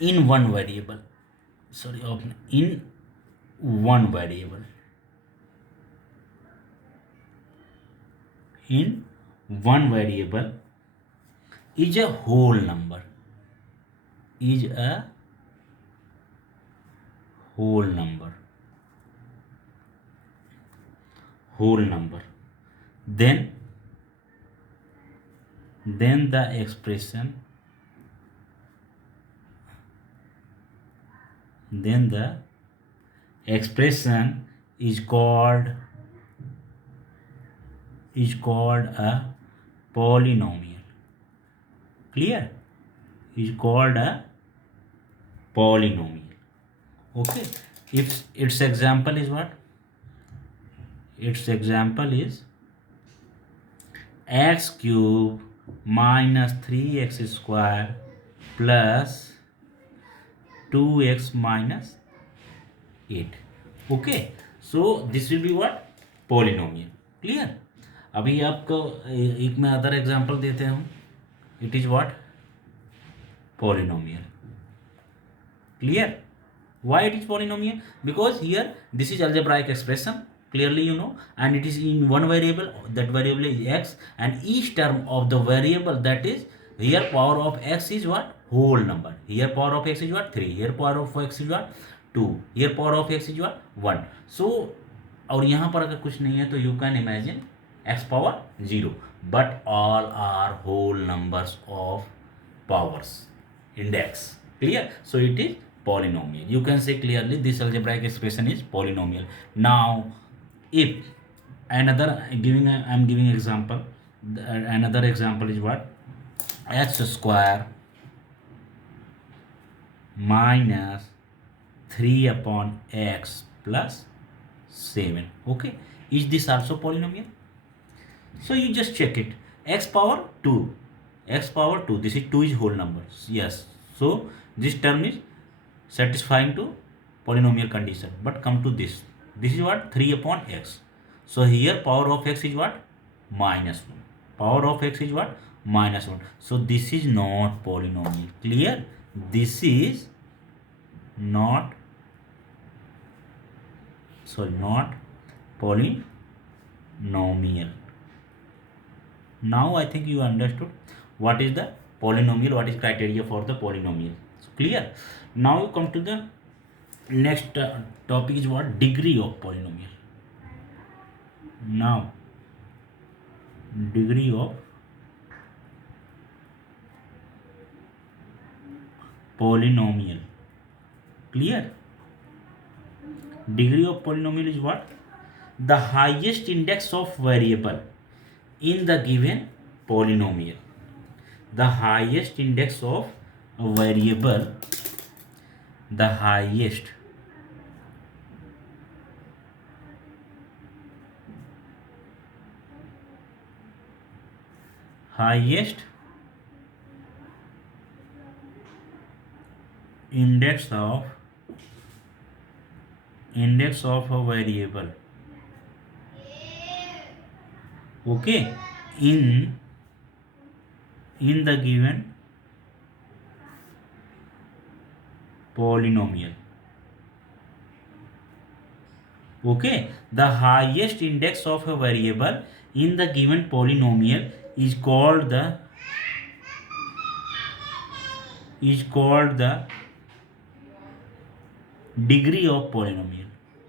in one variable, sorry, in one variable, in one variable is a whole number, is a whole number, whole number, then the expression, then the expression is called a polynomial. Clear? Is called a polynomial. Okay. If its example is what? Its example is x cube minus 3x square plus 2x minus 8. Okay. So this will be what? Polynomial. Clear? अभी आपको एक में other example देते हैं हम. It is what? Polynomial. Clear? Why it is polynomial? Because here this is algebraic expression, clearly you know, and it is in one variable, that variable is x, and each term of the variable, that is here power of x is what? Whole number. Here power of x is what? 3. Here power of x is what? 2. Here power of x is what? 1. So और यहाँ पर अगर कुछ नहीं है तो you can imagine x power 0, but all are whole numbers of powers index. Clear? So it is polynomial. You can say clearly this algebraic expression is polynomial. Now if another I'm giving example, another example is what? X square minus 3 upon x plus 7. Okay, is this also polynomial? So you just check it. X power 2, x power 2, this is 2 is whole number, yes. So this term is satisfying to polynomial condition. But come to this is what? 3 upon x. So here power of x is what? Minus 1. Power of x is what? Minus 1. So this is not polynomial. Clear? This is not polynomial. Now I think you understood what is the polynomial, what is criteria for the polynomial. So clear? Now you come to the next topic is what? Degree of polynomial. Now degree of polynomial. Clear? Degree of polynomial is what? The highest index of variable in the given polynomial. The highest index of a variable, the highest index of a variable, okay, in the given polynomial. Okay, the highest index of a variable in the given polynomial is called the degree of polynomial.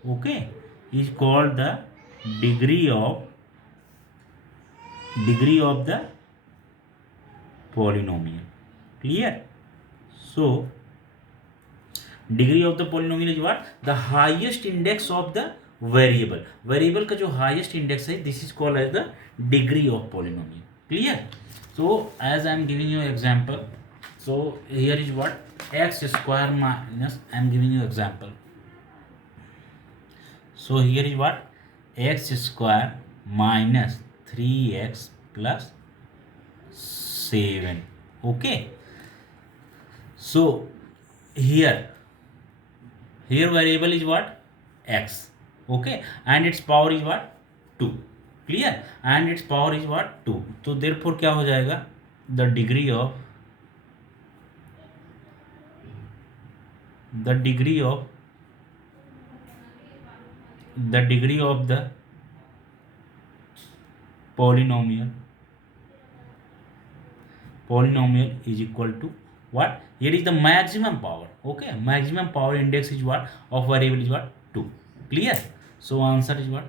Okay, is called the degree of the polynomial. Clear? So degree of the polynomial is what? The highest index of the variable. Variable का जो highest index है, this is called as the degree of polynomial. Clear? So as I am giving you example, so here is what? X square minus, I am giving you example. So here is what? X square minus 3x plus 7. Okay. So here variable is what? X. Okay, and its power is what? 2. Clear? And its power is what? 2. So therefore क्या हो जाएगा? The degree of the degree of the polynomial is equal to what? Here is the maximum power. Okay, maximum power index is what of variable is what? 2. Clear? So answer is what?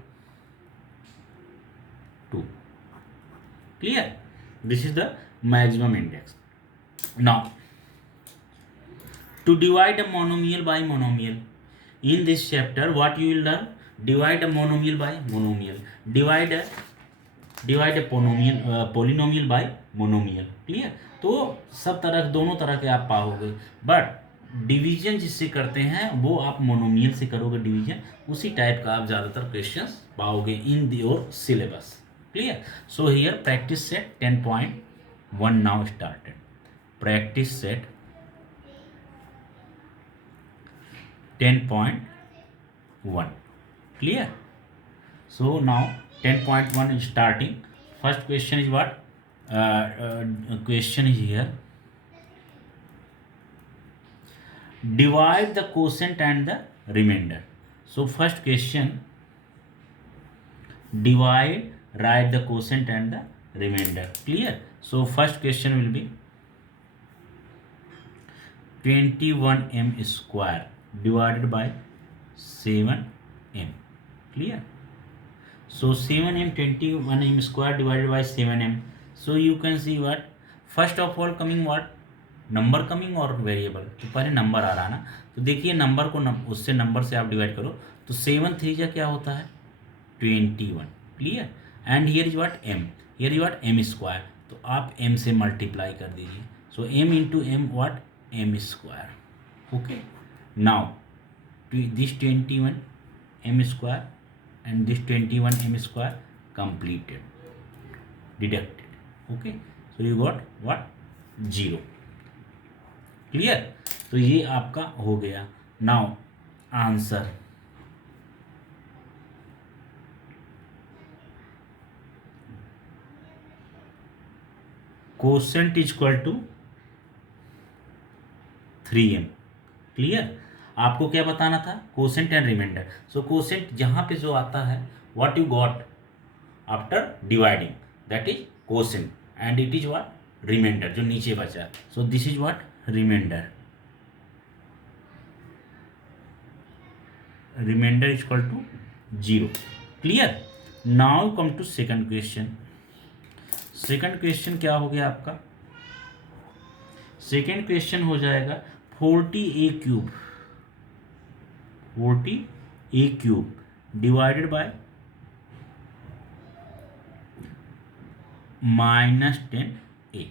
2. Clear? This is the maximum index. Now, to divide a monomial by monomial, in this chapter what you will learn? Divide a monomial by monomial, divide a polynomial by monomial. Clear? तो सब तरह दोनों तरह के आप पाओगे, but division जिससे करते हैं वो आप मोनोमियल से करोगे डिवीजन, उसी टाइप का आप ज़्यादातर क्वेश्चंस पाओगे in your syllabus. Clear? So here practice set 10.1 now started. Practice set 10.1. Clear? So now 10.1 is starting. First question is what? Question is here. Divide the quotient and the remainder. So first question, divide, write the quotient and the remainder. Clear? So first question will be 21m square divided by 7m. Clear? So 7m, 21m square divided by 7m. So you can see what? First of all coming what? Number coming और variable. तो पहले number आ रहा है ना, तो देखिए number को उससे नंबर से आप डिवाइड करो तो 7 3 जा क्या होता है? 21. Clear? And here is what? m. Here is what? m square. तो आप m से मल्टीप्लाई कर दीजिए. So m into M what? m square. Okay. Now this 21 m square and this 21 m square completed, deducted. Okay, so you got what? 0. Clear? तो ये आपका हो गया. Now answer. Quotient is equal to 3m. Clear? आपको क्या बताना था? Quotient and remainder. So quotient जहां पे जो आता है, what you got after dividing, that is quotient, and it is what? Remainder, जो नीचे बचा. So this is what? Remainder. Remainder is equal to 0. Clear? Now come to second question. Second question क्या हो गया आपका? सेकंड क्वेश्चन हो जाएगा 40a cube, 40a cube divided by -10a.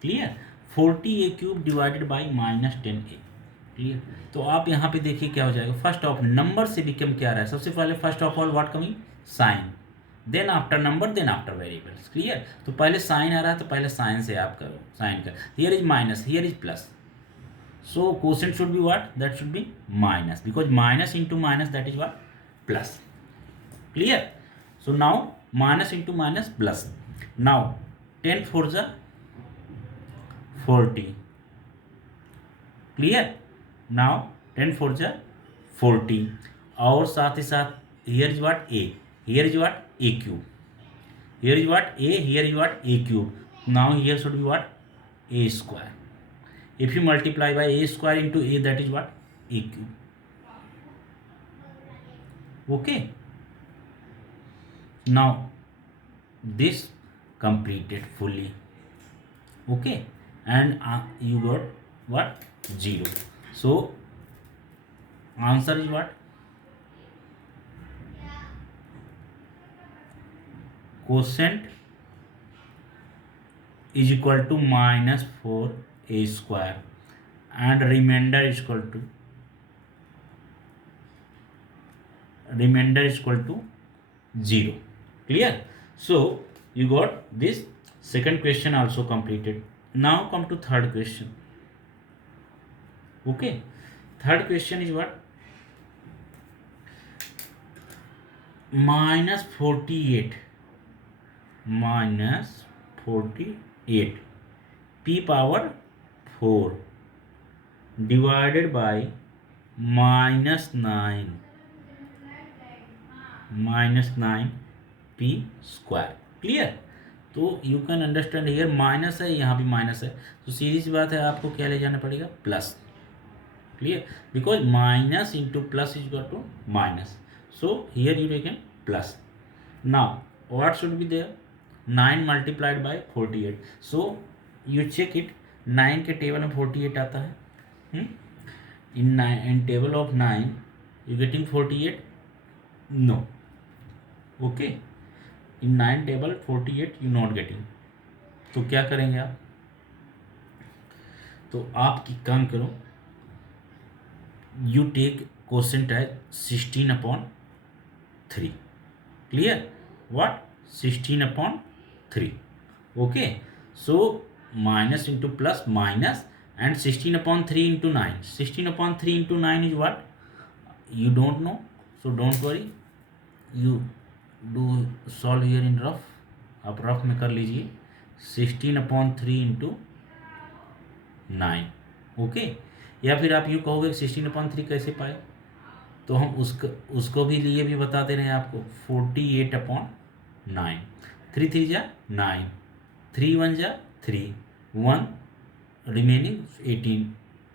Clear? 40a cube divided by -10a. Clear? तो आप यहाँ पे देखिए क्या हो जाएगा. फर्स्ट ऑफ नंबर से बिकम क्या रहा है? सबसे पहले first of all what coming? Sign. Then after number, then after variables. Clear? तो पहले साइन आ रहा है तो पहले साइन से आप करो. साइन कर, here is minus, here is plus. So quotient should be what? That should be minus, because minus into minus, that is what? Plus. Clear? So now minus into minus plus. Now 10 4 the 40. Clear? Now 10 4 the 40. और साथ ही साथ here is what? A. Here is what? A cube. Here is what? A. Here is what? A cube. Now here should be what? A square. If you multiply by a square into a, that is what? A cube. Okay. Now this completed fully. Okay, and you got what? 0. So answer is what? Quotient is equal to -4a square and remainder is equal to 0. Clear? So you got this second question also completed. Now come to third question. Okay, third question is what? -48 p power 4 divided by -9 p square. Clear? तो you can understand here minus है, यहाँ भी minus है, तो सीधी सी बात है आपको क्या ले जाना पड़ेगा, plus. Clear? Because minus into plus is equal to minus, so here you taken plus. Now what should be there, 9 multiplied by 48, so you check it, 9 के टेबल में 48 आता है, in table of 9 you getting 48, no, okay, in 9 table 48 you not getting, तो क्या करेंगे आप, तो आप की काम करो, you take quotient as 16/3, clear, what, 16/3, okay, so minus into plus minus and 16/3 into 9, 16/3 into 9 is what, you don't know, so don't worry, you do solve here in rough, आप रफ में कर लीजिए, 16/3 into 9, ओके। या फिर आप यूँ कहोगे 16/3 कैसे पाए, तो हम उसको भी लिए भी बता दे रहे हैं आपको, 48/9, 3 3 जा 9, 3 1 जा 3, 1 रिमेनिंग 18,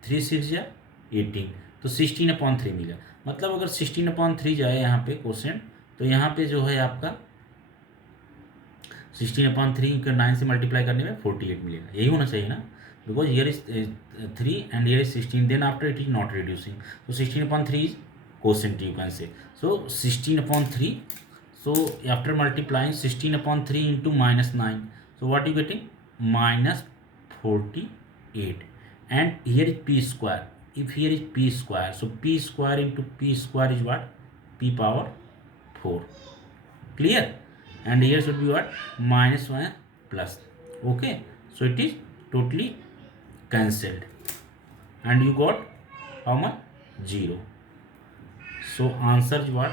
3 6 जा 18, तो 16/3 मिला। मतलब अगर 16/3 जाए यहाँ पे क्वेश्चन, तो यहाँ पे जो है आपका 16/3 का 9 से मल्टीप्लाई करने में 48 मिलेगा, यही होना चाहिए ना, because here is 3 and here is 16, then after it is not reducing, तो 16/3 is quotient you can say, so 16/3, so after multiplying 16/3 into -9, so what you getting, -48, and here is p square, if here is p square, so p square into p square is what, p power 4, clear, and here should be what, -1 plus, okay, so it is totally cancelled and you got how much, 0, so answer is what,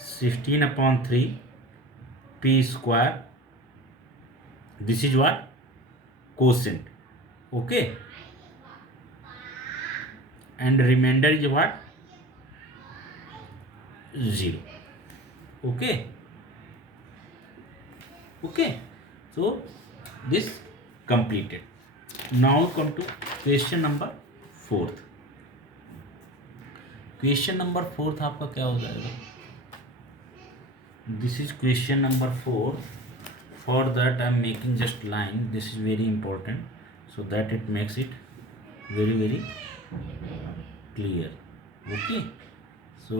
16/3 p square, this is what, quotient, okay, and remainder is what, 0, okay, okay, so this completed. Now come to question number 4th. Question number 4 आपका क्या हो जाएगा, this is question number 4, for that I am making just line, this is very important, so that it makes it very very clear, okay, so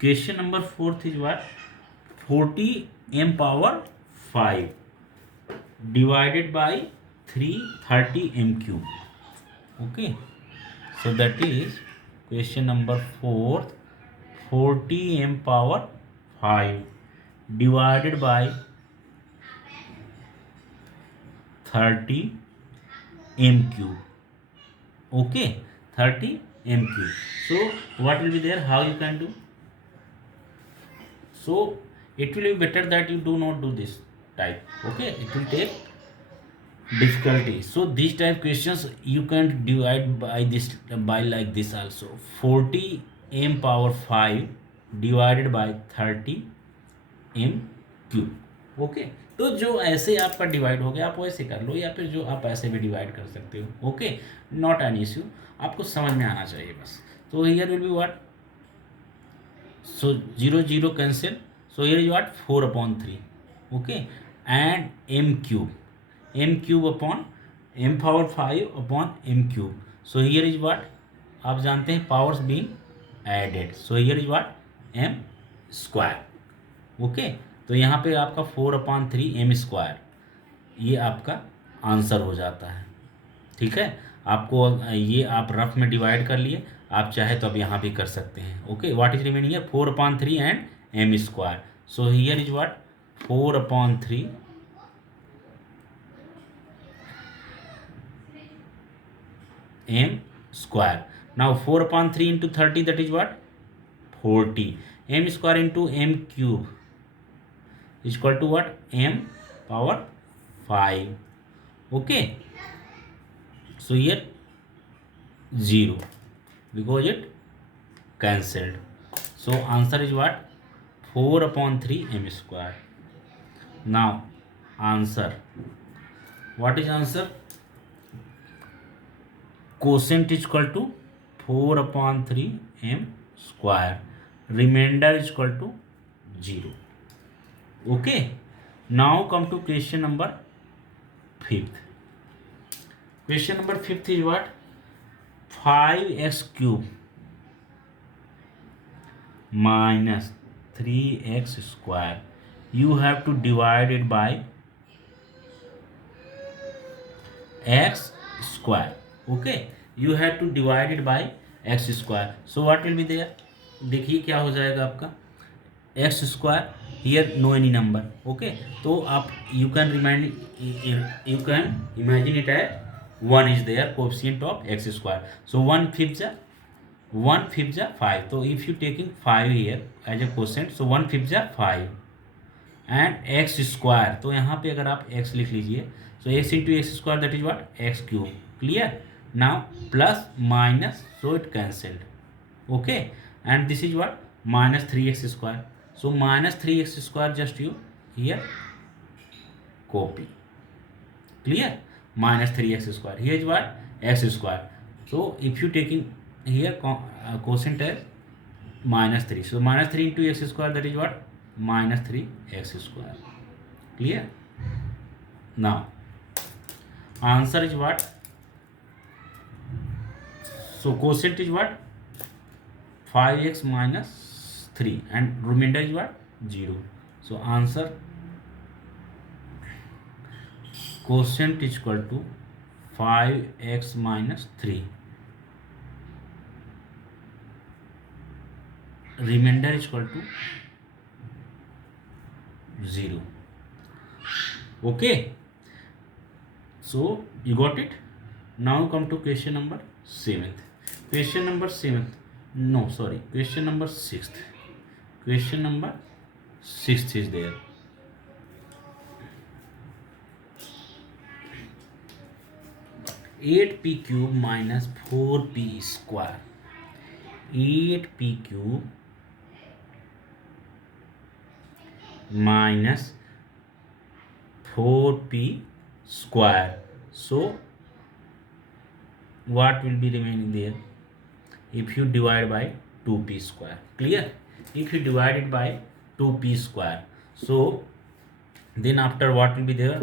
question number 4 is what, 40m power 5 divided by 330m cube, okay, so that is question number 4, 40m power 5 divided by 30m cube, okay, 30m cube, so what will be there, how you can do, so it will be better that you do not do this type, okay, it will take difficulty, so these type questions you can divide by this, by like this also, 40m power 5 divided by 30m cube, okay, तो जो ऐसे आपका divide हो गया आप वैसे कर लो, या फिर जो आप ऐसे भी डिवाइड कर सकते हो, ओके, नॉट एन इश्यू, आपको समझ में आना चाहिए बस, तो here will be what, so 0 0 cancel, so here is what, 4/3, okay, and m cube upon m power 5 upon m cube, so here is what, आप जानते हैं powers being added, so here is what, m square, okay, तो यहाँ पे आपका 4/3 m square, ये आपका answer हो जाता है, ठीक है, आपको ये आप रफ में डिवाइड कर लिए, आप चाहे तो अब यहाँ भी कर सकते हैं, ओके, व्हाट इज रिमेनिंग है, 4/3 and m square, so here is what, 4/3 m square, now 4/3 into 30, that is what, 40, m square into m cube is equal to what, m power 5, Okay, so here 0 because it cancelled. So answer is what? 4 upon 3 m square. Now answer, what is answer? Quotient is equal to 4 upon 3 m square. Remainder is equal to 0. Okay. Now come to question number 5th. Question number 5th is what? 5x cube minus 3x square. You have to divide it by x square. Okay, you have to divide it by x square. So what will be there? देखिए क्या हो जाएगा आपका x square here no any number. Okay, तो आप you can imagine it as 1 is there coefficient of x square. So 1/5 जा 5. तो if you taking 5 here as a quotient, so 1/5 जा 5 एंड एक्स स्क्वायर. तो यहाँ पे अगर आप एक्स लिख लीजिए, so x into x square that is what? X cube. Clear? Now plus minus, so it cancelled. Okay, and this is what? minus 3x square. So minus 3x square, just you here copy. Clear? Minus 3x square. Here is what? X square. So if you taking here quotient as minus 3. So minus 3 into x square, that is what? Minus 3x square. Clear? Now answer is what? So quotient is what? 5x minus 3 and remainder is what? 0. So answer, quotient is equal to 5x minus 3, remainder is equal to 0. Okay, so you got it. Now come to question number 7th. Question number 7th, no sorry, question number 6th. Question number 6th is there. 8p cube minus 4p square. 8p cube minus 4p square. So what will be remaining there if you divide by 2p square? Clear? If you divide it by 2p square, so then after what will be there?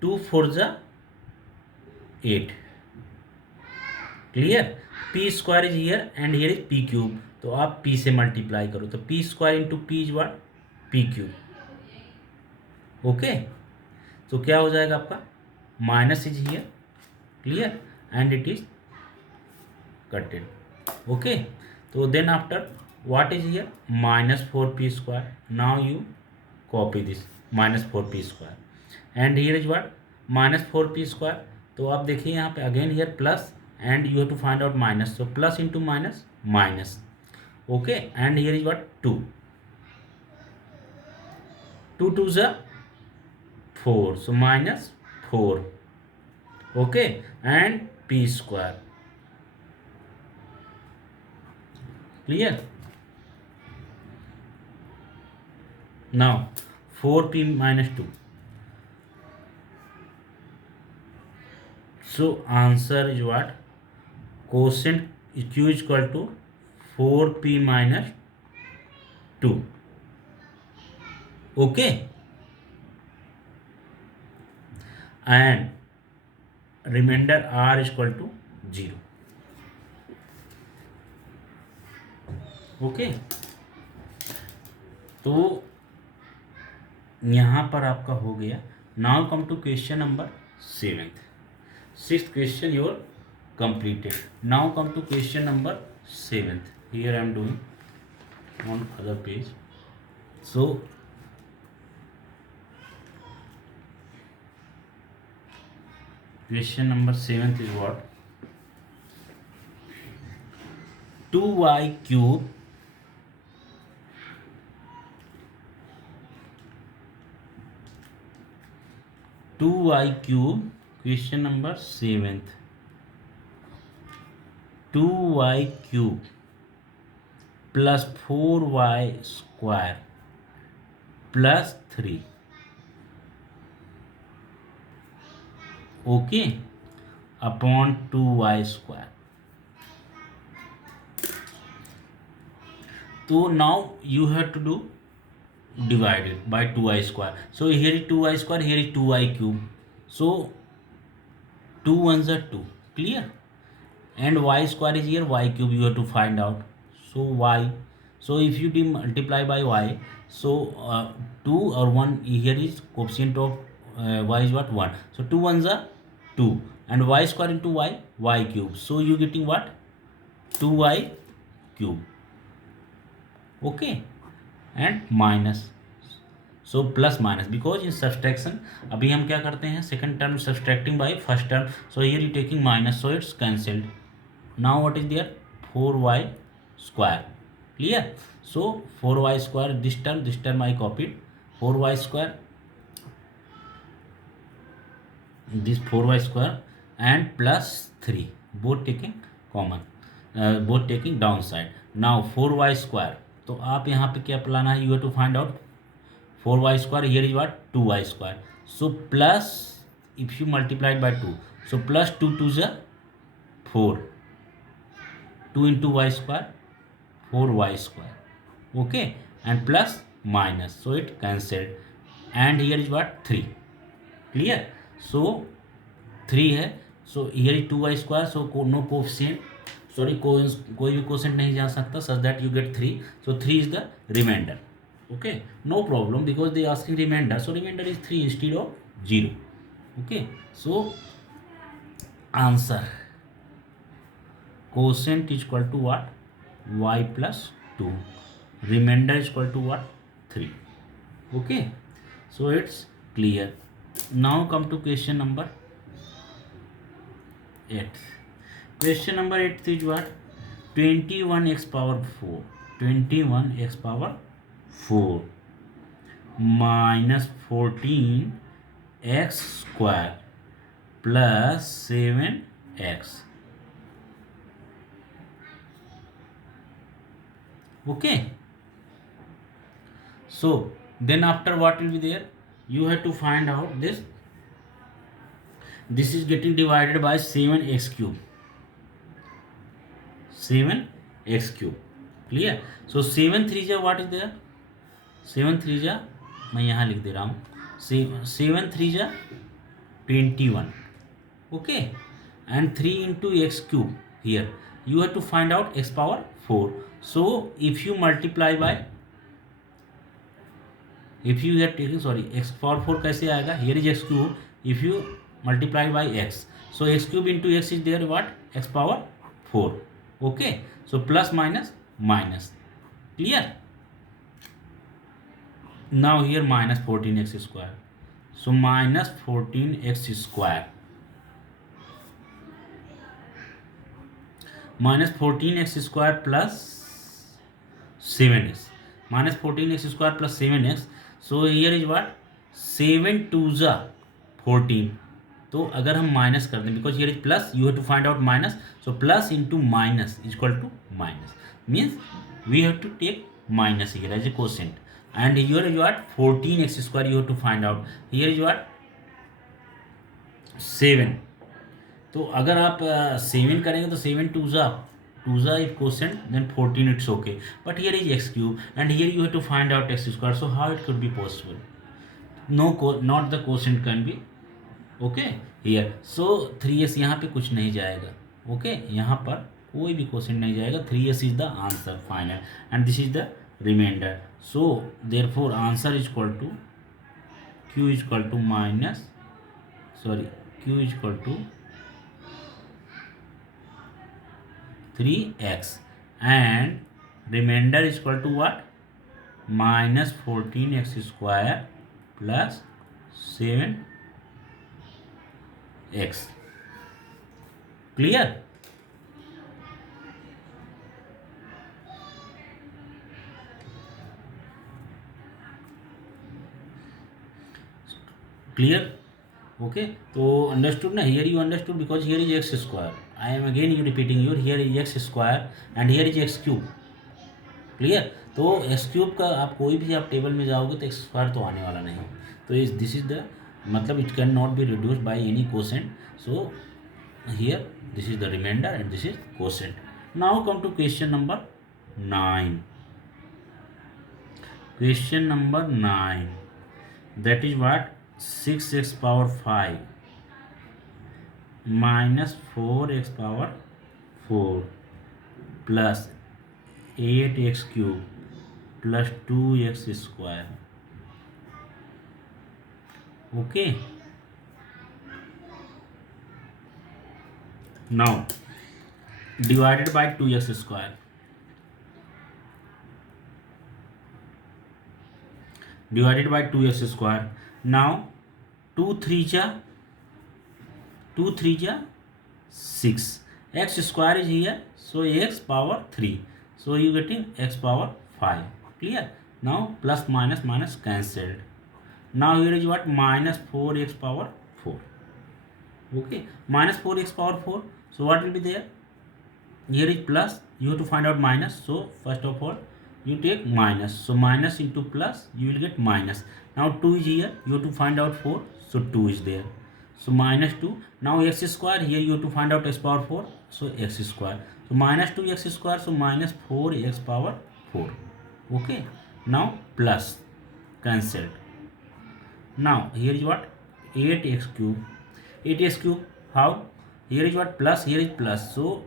2 4 जा 8. Clear? p square is here and here is p cube. तो आप p से multiply करो, तो p square into p is what? p cube. Okay, तो क्या हो जाएगा आपका? Minus is here. Clear? And it is cutted. Okay, तो then after what is here? Minus 4p square. Now you copy this minus 4p square and here is what? Minus 4p square. तो आप देखिए यहाँ पे again here plus and you have to find out minus. So plus into minus, minus. Okay, and here is what? 2. 2 2 is 4. So minus 4. Okay, and p square. Clear? Now 4p minus 2. So answer is what? Quotient q is equal to 4p minus 2. Okay, and remainder r is equal to 0. Okay, तो यहाँ पर आपका हो गया. Now come to question number 7th. 6th question your completed. Now come to question number 7th. Here I am doing on other page. So question number 7th is what? 2y cube question number 7, 2y³ plus 4y² plus 3, okay, upon 2y². So now you have to do divided by 2y². So here is 2y², here is 2y³. So 2 ones are 2, clear, and y² is here, y³ you have to find out. So y, so if you multiply by y, so 2 or 1, here is coefficient of y is what, 1. So 2 ones are 2, and y² into y³. So you getting what, 2y³, okay, and minus. So plus minus, because in subtraction अभी हम क्या करते हैं, second term subtracting by first term. So here you taking minus, so it's cancelled. Now what is there, 4y², clear. So 4y², this term I copied, 4y², this 4y² and plus 3, both taking common, both taking down side. Now 4y², तो आप यहाँ पे क्या प्लाना है, you have to find out 4y², here is what, 2y². So plus, if you multiply it by 2, so plus 2 2s are 4, 2 into y², 4y², okay, and plus minus, so it cancelled, and here is what, 3, clear. So 3 है, so here is 2y², so no coefficient, sorry, कोई भी quotient नहीं जा सकता, such that you get 3. So 3 is the remainder. Okay, no problem, because they asking remainder, so remainder is 3 instead of 0. Okay, so answer, quotient is equal to what, y plus 2, remainder is equal to what, 3. Okay, so it's clear. Now come to question number 8. Question number 8 is what, 21x power 4, 21x power 4 minus 14x² plus 7x. Okay, so then after what will be there, you have to find out this is getting divided by 7x³, 7x³, clear. So 7 3 जा what is there, 7 3 जा, मैं यहाँ लिख दे रहा हूँ, 7 3 जा 21, okay, and 3 into x³ here you have to find out x power 4. So if you multiply by, if you are taking, sorry, x power 4 कैसे आएगा, here is x³, if you multiply by x, so x³ into x is there what, x power 4, okay, so plus minus minus, clear. Now here minus 14x², so minus 14x², minus 14x² plus 7x, minus 14x² plus 7x. So here is what, 7 2s are 14. तो अगर हम minus कर दें, because here is plus, you have to find out minus, so plus into minus is equal to minus, means we have to take minus here as a quotient, and here is what, 14x² you have to find out, here is what, 7. तो अगर आप 7 करेंगे तो 7 2s if quotient, then 14 it's okay, but here is x³ and here you have to find out x², so how it could be possible, not the quotient can be, okay, here. So 3s यहाँ पे कुछ नहीं जाएगा, okay, यहाँ पर कोई भी question नहीं जाएगा, 3s is the answer final, and this is the remainder. So therefore answer is equal to q is equal to minus, sorry, q is equal to 3x, and remainder is equal to what, minus 14x² plus 7x, clear. Clear. Okay, so understood na? Here you understood because here is x square. I am again you repeating you, here is x square and here is x cube. Clear. तो x cube का आप कोई भी आप table में जाओगे तो x square तो आने वाला नहीं. तो इस दिस इज द मतलब it can not be reduce by any quotient. So here this is the remainder and this is quotient. Now come to question number 9. Question number 9 that is what 6x power 5 minus 4x power 4 plus 8x cube plus 2x square. Okay, now divided by 2x square. Divided by 2x square. Now 2 3 ja 6. X square is here, so x power 3, so you getting x power 5. Clear. Now plus minus minus cancelled. Now here is what minus 4x power 4. Okay, minus 4x power 4. So what will be there? Here is plus, you have to find out minus. So first of all you take minus, so minus into plus you will get minus. Now 2 is here, you have to find out 4, so 2 is there, so minus 2. Now x square, here you have to find out x power 4, so x square, so minus 2x square, so minus 4x power 4. Okay, now plus cancelled. Now here is what 8x cube. 8x cube, how? Here is what plus, here is plus, so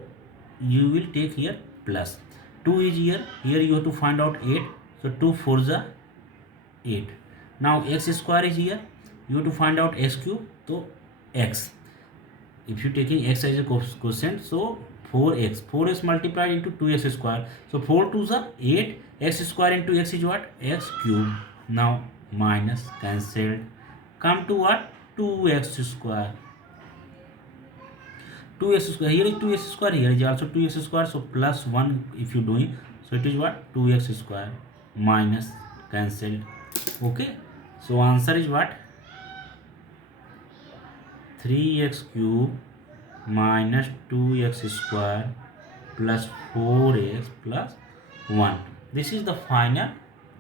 you will take here plus. 2 is here, here you have to find out 8, so 2 4 is 8. Now x square is here, you have to find out x cube, so x, if you taking x as a quotient, so 4x multiplied into 2x square, so 4 2 is 8, x square into x is what? X cube. Now minus cancelled. Come to what? 2x square. 2x square, here is 2x square, here is also 2x square, so plus 1 if you doing, so it is what 2x square minus cancelled. Okay, so answer is what 3x cube minus 2x square plus 4x plus 1. This is the final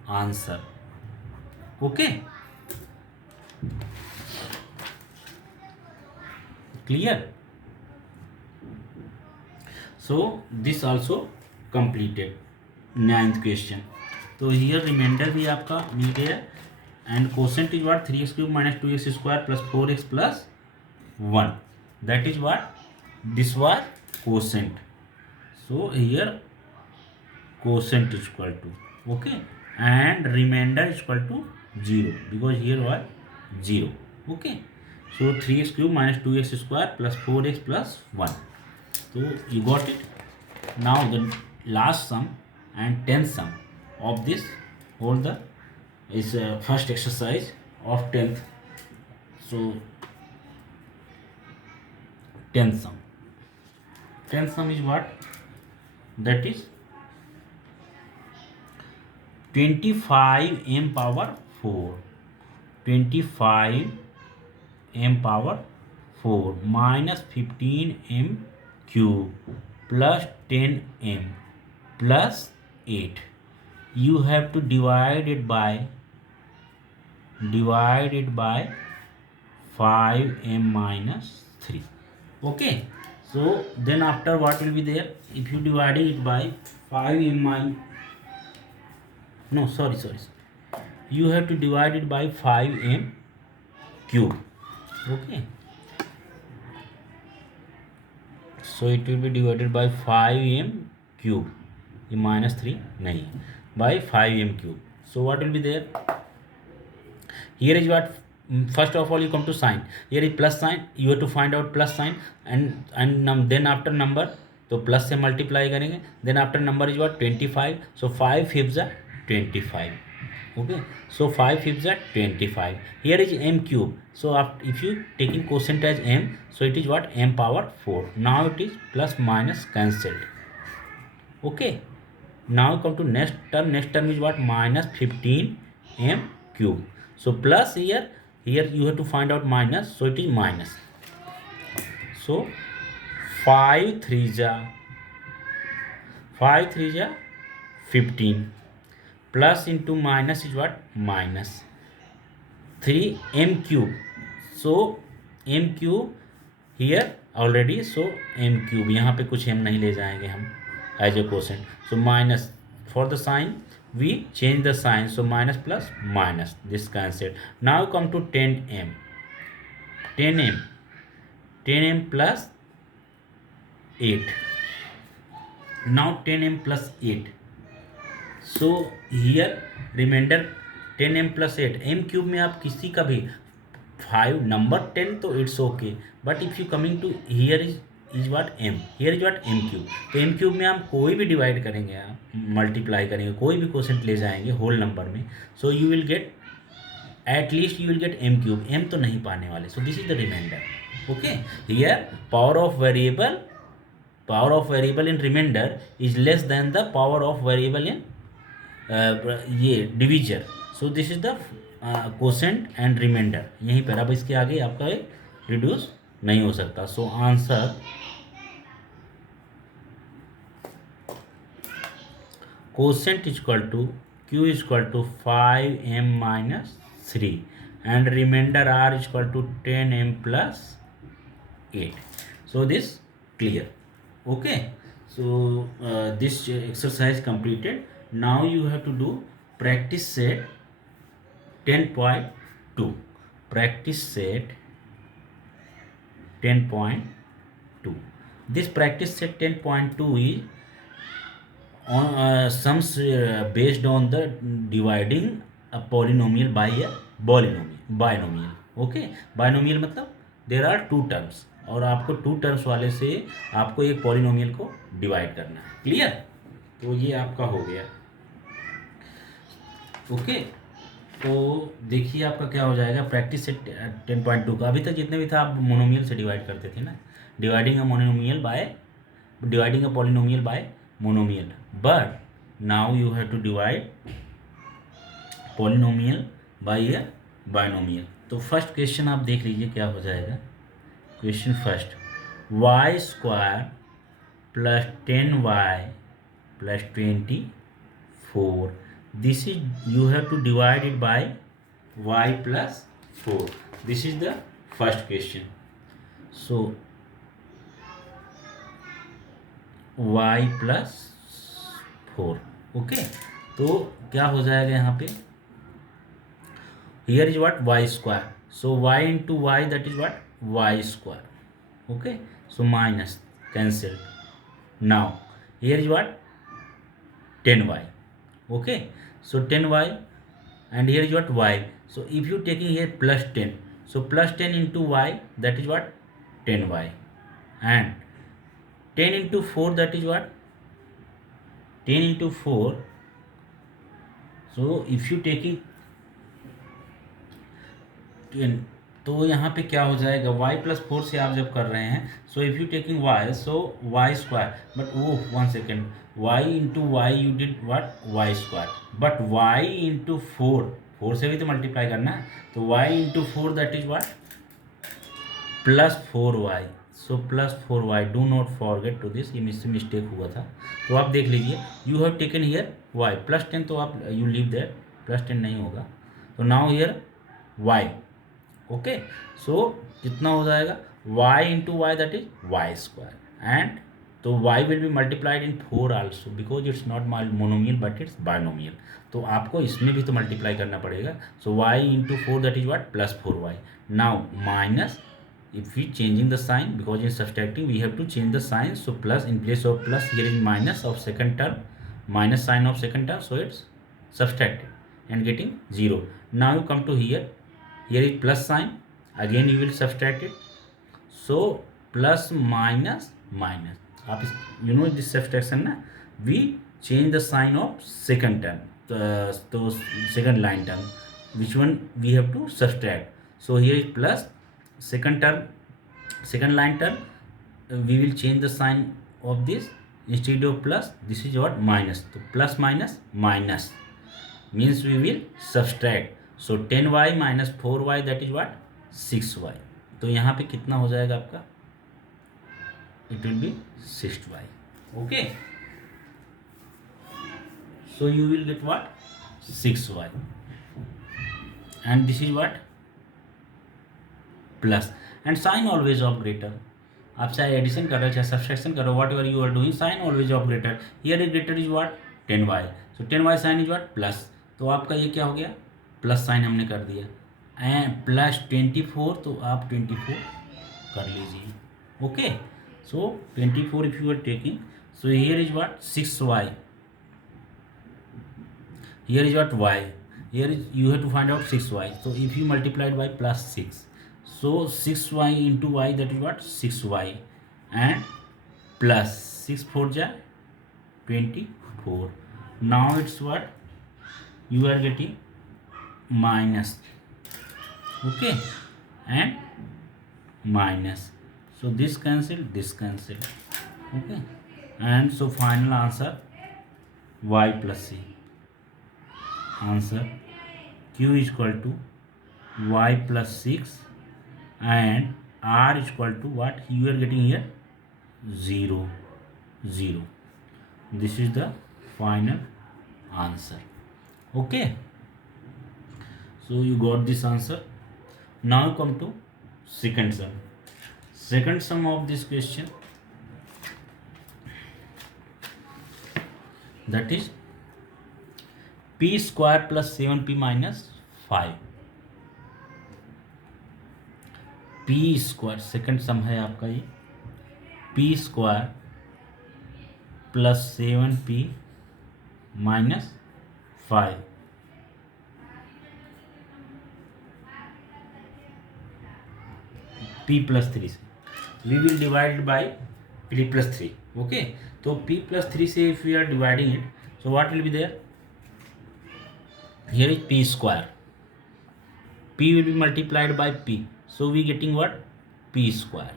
answer. Okay, clear. So this also completed 9th question. तो here remainder भी आपका मिल गया and quotient is what 3x cube minus 2x square plus 4x plus 1. That is what this was quotient. So here quotient is equal to, okay, and remainder is equal to 0 because here was 0. Okay, so 3x cube minus 2x square plus 4x plus 1. So you got it. Now the last sum and 10th sum of this whole the is first exercise of 10th. So 10th sum. 10th sum is what? That is 25 m power 4. 25 m power 4 minus 15 m cube plus 10 m plus 8. You have to divide it by 5 m minus 3. Okay, so then after what will be there? If you divide it by 5 m minus, no sorry, you have to divide it by 5 m cube. Okay, so it will be divided by 5 m cube, ये minus 3 नहीं, by 5 m cube. So what will be there? Here is what, first of all you come to sign, here is plus sign, you have to find out plus sign and then after number, तो plus से multiply करेंगे, then after number is what 25, so 5 fifths are 25. Okay, so 5 fifths are 25. Here is m cube, so after, if you taking quotient as m, so it is what m power 4. Now it is plus minus cancelled. Okay, now come to next term. Next term is what minus 15 m cube. So plus here, here you have to find out minus, so it is minus. So 5 3 ja 15 plus into minus is what, minus 3 m cube. So m cube here already, so m cube, यहाँ पे कुछ m नहीं ले जाएंगे हम as a quotient. So minus, for the sign we change the sign, so minus plus minus, this cancelled. Now come to 10m 10m plus 8. Now 10m plus 8, so here remainder 10m plus 8. m cube में आप किसी का भी 5 number 10 तो it's okay, but if you coming to here is what m, here is what m cube. तो m cube में हम कोई भी डिवाइड करेंगे, आप मल्टीप्लाई करेंगे, कोई भी क्वोशेंट ले जाएंगे होल नंबर में, so you will get at least you will get m cube. m तो नहीं पाने वाले, so this is the remainder. Okay, here power of variable in remainder is less than the power of variable in ये divisor. So this is the quotient and remainder. यहीं पर अब इसके आगे आपका रिड्यूस नहीं हो सकता. So answer quotient is equal to q is equal to 5m minus 3 and remainder r is equal to 10m plus 8. So this clear. Okay, so this exercise completed. Now you have to do practice set 10.2. Practice set 10.2. This practice set 10.2 is on sums based on the dividing a polynomial by a binomial. Okay, binomial मतलब there are 2 terms, और आपको 2 terms वाले से आपको एक polynomial को divide करना है. क्लियर? तो ये आपका हो गया. ओके, तो देखिए आपका क्या हो जाएगा प्रैक्टिस सेट 10.2 का. अभी तक जितने भी था आप मोनोमियल से डिवाइड करते थे ना, dividing a polynomial by monomial, but now you have to divide polynomial by a binomial. तो फर्स्ट क्वेश्चन आप देख लीजिए क्या हो जाएगा. Question first, Y square plus 10y plus 24, this is you have to divide it by y plus 4. This is the first question. So y plus 4. Okay, तो क्या हो जाएगा यहाँ पे, here is what, y square, so y into y, that is what, y square. Okay, so minus cancelled. Now here is what, 10y. Okay, so 10y, and here is what, y. So if you taking here plus 10, so plus 10 into y, that is what, 10y, and 10 into 4, that is what, 10 into 4. So if you taking तो यहाँ पे क्या हो जाएगा, y plus 4 से आप जब कर रहे हैं, so if you taking y, so y square, but वो 1 second, y into Y you did what, y square, but y into 4 से भी तो मल्टीप्लाई करना है, तो y into 4 that is what, plus 4y. सो प्लस 4y, do not forget to this, ये मिस्टेक हुआ था. तो आप देख लीजिए, you have taken here y plus 10, तो आप यू लीव दैट, प्लस 10 नहीं होगा. तो now here y. Okay, so कितना हो जाएगा, y into Y, that is Y square, and तो y will be multiplied in 4 also, because it's not monomial but it's binomial. तो आपको इसमें भी तो मल्टीप्लाई करना पड़ेगा. So y into 4 that is what, plus 4y. Now minus, if we changing the sign, because in subtracting we have to change the sign, so plus, in place of plus here is minus of second term, minus sign of second term, so it's subtracted and getting 0. Now you come to here is plus sign, again you will subtract it, so plus minus minus. आप you know this subtraction ना, we change the sign of second term, तो second line term, which one we have to subtract. So here is plus, second term, second line term, we will change the sign of this, instead of plus this is what, minus. So plus minus minus means we will subtract. So 10y minus 4y that is what 6y। तो यहाँ पे कितना हो जाएगा आपका, it will be 6y। Okay, so you will get what 6y and this is what plus and sign always of greater। आप चाहे addition कर रहे हो चाहे सब्सट्रैक्शन करो, whatever you are doing, sign always of greater. Here is greater is what 10y, so 10y sign is what plus. तो आपका ये क्या हो गया, प्लस साइन हमने कर दिया, एंड प्लस 24, तो आप 24 कर लीजिए। Okay, so 24 if you are taking, so here is what 6y, here is what y, here is you have to find out 6y, so if you multiply it by plus 6, so 6y into y that is what 6y and plus 6 4 ja 24, now it's what you are getting minus, okay, and minus, so this cancel, okay, and so final answer y plus c, answer q is equal to y plus 6 and r is equal to what you are getting here 0 0, this is the final answer। okay, so you got this answer। now you come to second sum of this question, that is p square plus 7p minus 5, p square second sum है आपका ये, p square plus 7p minus 5, p plus 3 से we will divide by p plus 3। Okay, तो p plus 3 से if we are dividing it, so what will be there, here is p square, p will be multiplied by p, so we getting what p square।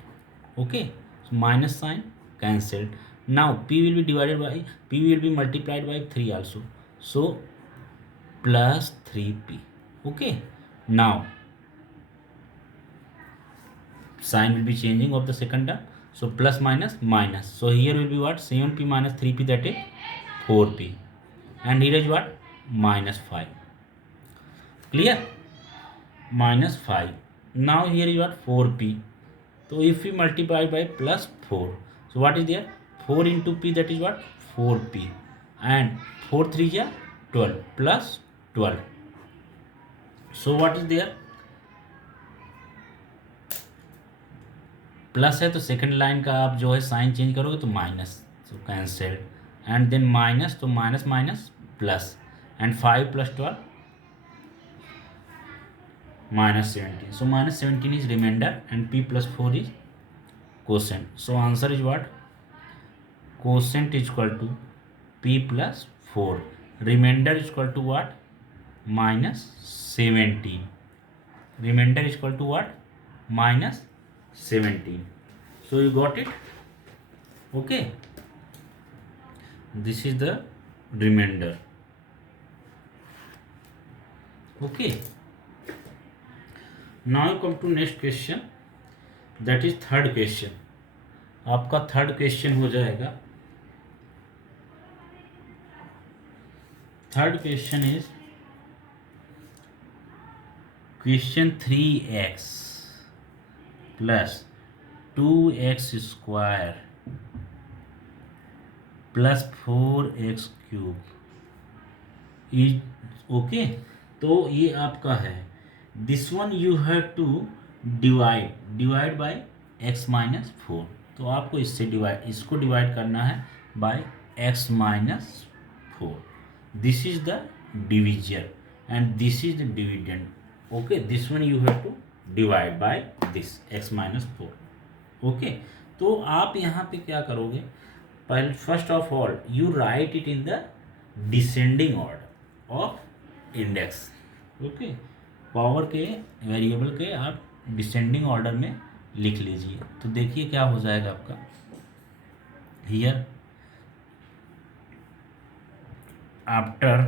okay, so minus sign cancelled, now p will be divided by, p will be multiplied by 3 also, so plus 3p। okay, now sign will be changing of the second term, so plus minus minus, so here will be what 7p minus 3p, that is 4p, and here is what minus 5, clear, minus 5, now here is what 4p, so if we multiply by plus 4, so what is there 4 into p, that is what 4p, and 4 3 ja 12 plus 12, so what is there plus है तो second line का आप जो है sign change करोगे तो minus, तो cancelled, and then minus, तो minus minus plus, and 5 plus 12 minus 17, so minus 17 is remainder and p plus 4 is quotient, so answer is what quotient is equal to p plus 4, remainder is equal to what minus 17, remainder is equal to what minus 17, so you got it। okay, this is the remainder। okay, now you come to next question, that is third question। आपका third question हो जाएगा, थर्ड क्वेश्चन is question 3x plus 2x square plus 4x cube is okay. तो ये आपका है, this one you have to divide by x minus 4, तो आपको इसको डिवाइड करना है by x minus 4, this is the division and this is the dividend. Okay, this one you have to divide by this x minus 4। Okay, तो आप यहाँ पे क्या करोगे, पहले first of all you right it in the descending order of index. Okay, power के variable के आप डिसेंडिंग ऑर्डर में लिख लीजिए, तो देखिए क्या हो जाएगा आपका। Here after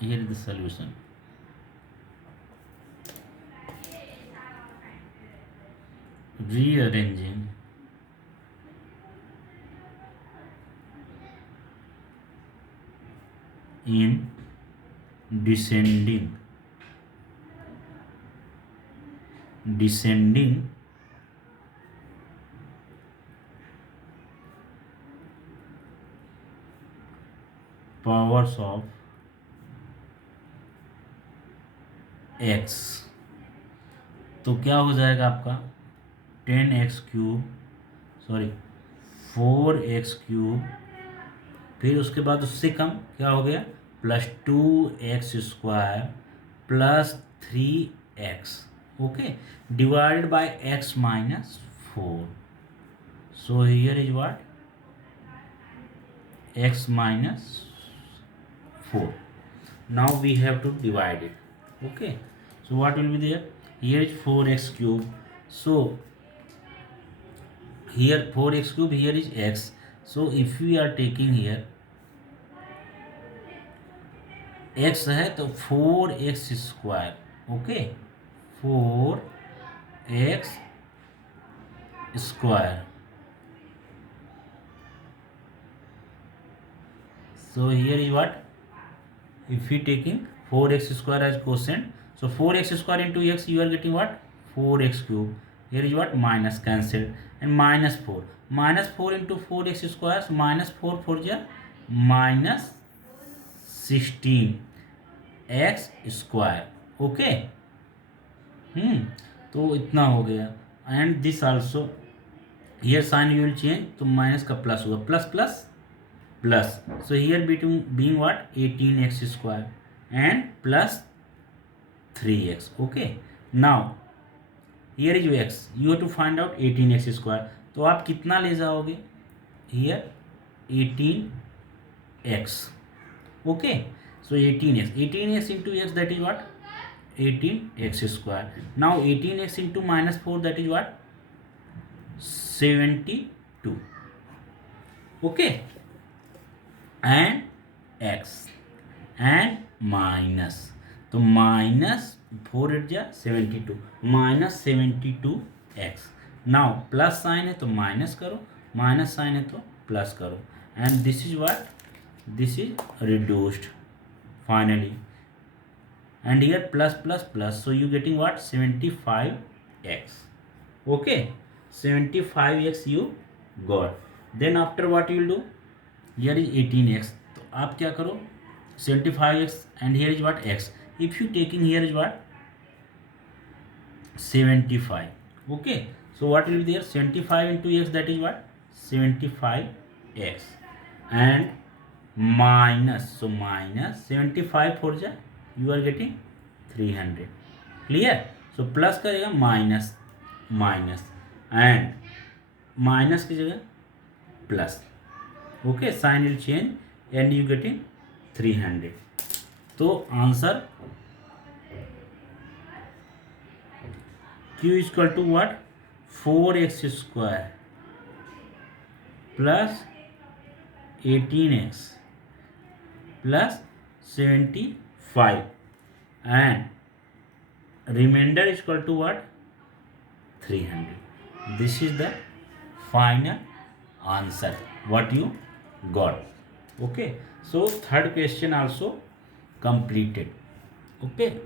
Here is the solution. Rearranging in descending powers of x, तो क्या हो जाएगा आपका 10x³ सॉरी 4x³ फिर उसके बाद उससे कम क्या हो गया +2x² +3x, okay, divided by x -4. So here is what x -4. Now we have to divide it. Okay, so what will be there? Here is 4x³. So here 4x³, here is x. So if we are taking here x है तो 4x². Okay, 4x². So here is what? If we taking 4x² as quotient, so 4x² into x, you are getting what? 4x³. Here is what? Minus cancelled, and -4. -4 into 4x², so -4 4 ja -16x². Okay, तो इतना हो गया. And this also here sign you will change, तो minus का plus हुआ, plus plus plus. So here being what 18x² and plus 3x. Okay, now here is x, you have to find out 18x². तो आप कितना ले जाओगे here 18x. Okay, so 18x into x, that is what 18x². now 18x into -4, that is what 72. okay, and x and minus, तो -4 8 जा 72, -72x. Now plus sign है तो minus करो, माइनस साइन है तो प्लस करो, and this is what, this is reduced finally, and here plus plus plus, so you getting what 75x. okay, 75x you got. then after what you will do, here is 18x, तो आप क्या करो 75x, and here is what x. if you taking here is what 75. okay, so what will be there 75 into x, that is what 75x, and minus, so minus 75 4 जा you are getting 300. clear? so plus करेगा minus minus, and minus की जगह plus. Okay, sign will change and you getting 300. तो answer Q equal to what 4x² plus 18x plus 75, and remainder is equal to what 300. this is the final answer what you got. okay, so third question also completed. okay.